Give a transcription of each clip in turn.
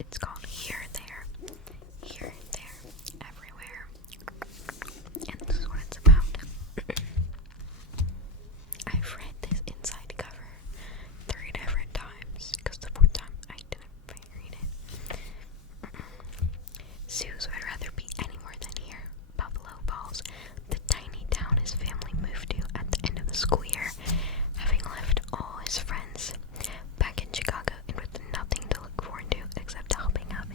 It's called Here, There, Everywhere. And this is what it's about. I've read this inside cover 3 different times because the 4th time I didn't read it. Sue's would rather be anywhere than here. Buffalo Falls, the tiny town his family moved to at the end of the school year, having left all his friends back in Chicago and with nothing to look forward to except helping out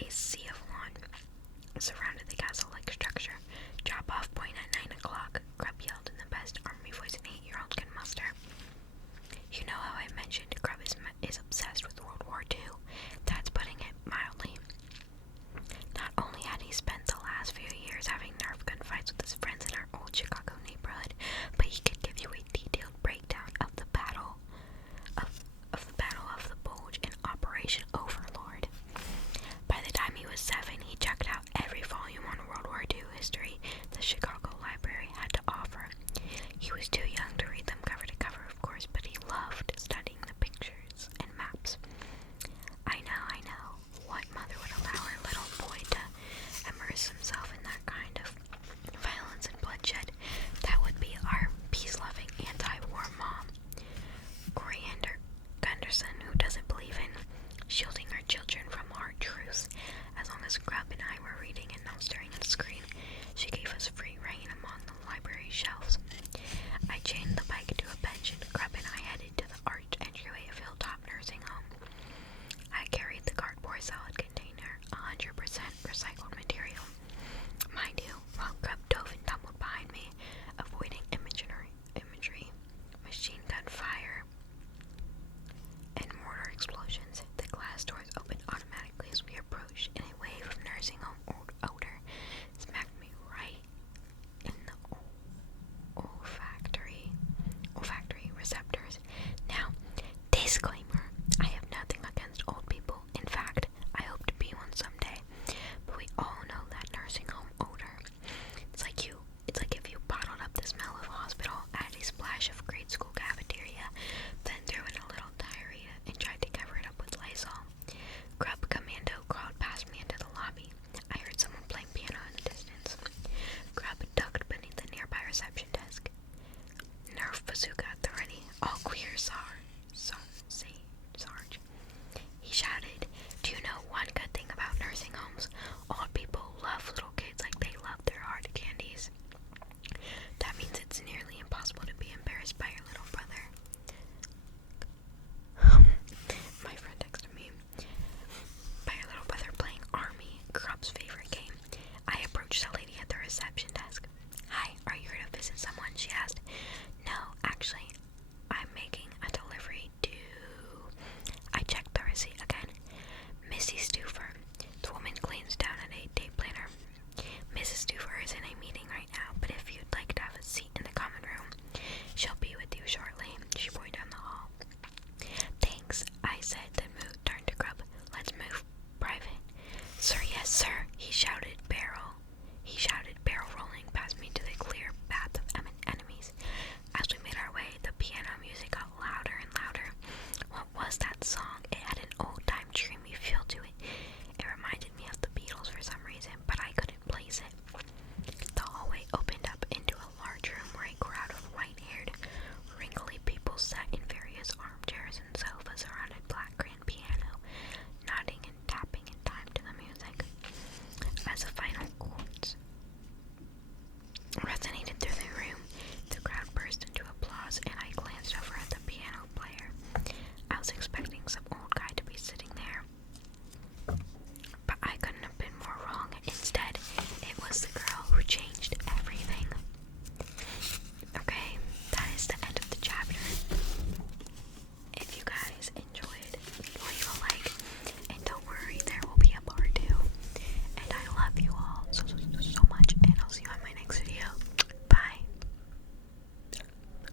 A sea of lawn surrounded the castle-like structure. Drop-off point at 9 o'clock, Grub yelled in the best army voice an 8-year-old can muster. You know how I mentioned Grub is obsessed with World War II? That's putting it mildly. Not only had he spent the last few years having Nerf gunfights with his friends in our old Chicago neighborhood, but he could give you a detailed breakdown of the Battle of the Bulge and Operation Overlord. By the time he was 7, he checked out every volume on World War II history the Chicago Library had to offer. He was too young to read them cover to cover, of course, but he loved studying the pictures and maps. I know. What mother would allow her little boy to immerse himself in that kind of violence and bloodshed? That would be our peace-loving anti-war mom. Corey Gunderson, who doesn't believe in shielding our children from hard truths. As long as Grub and I were reading and not staring at the screen, she gave us free reign among the library shelves. I chained the bike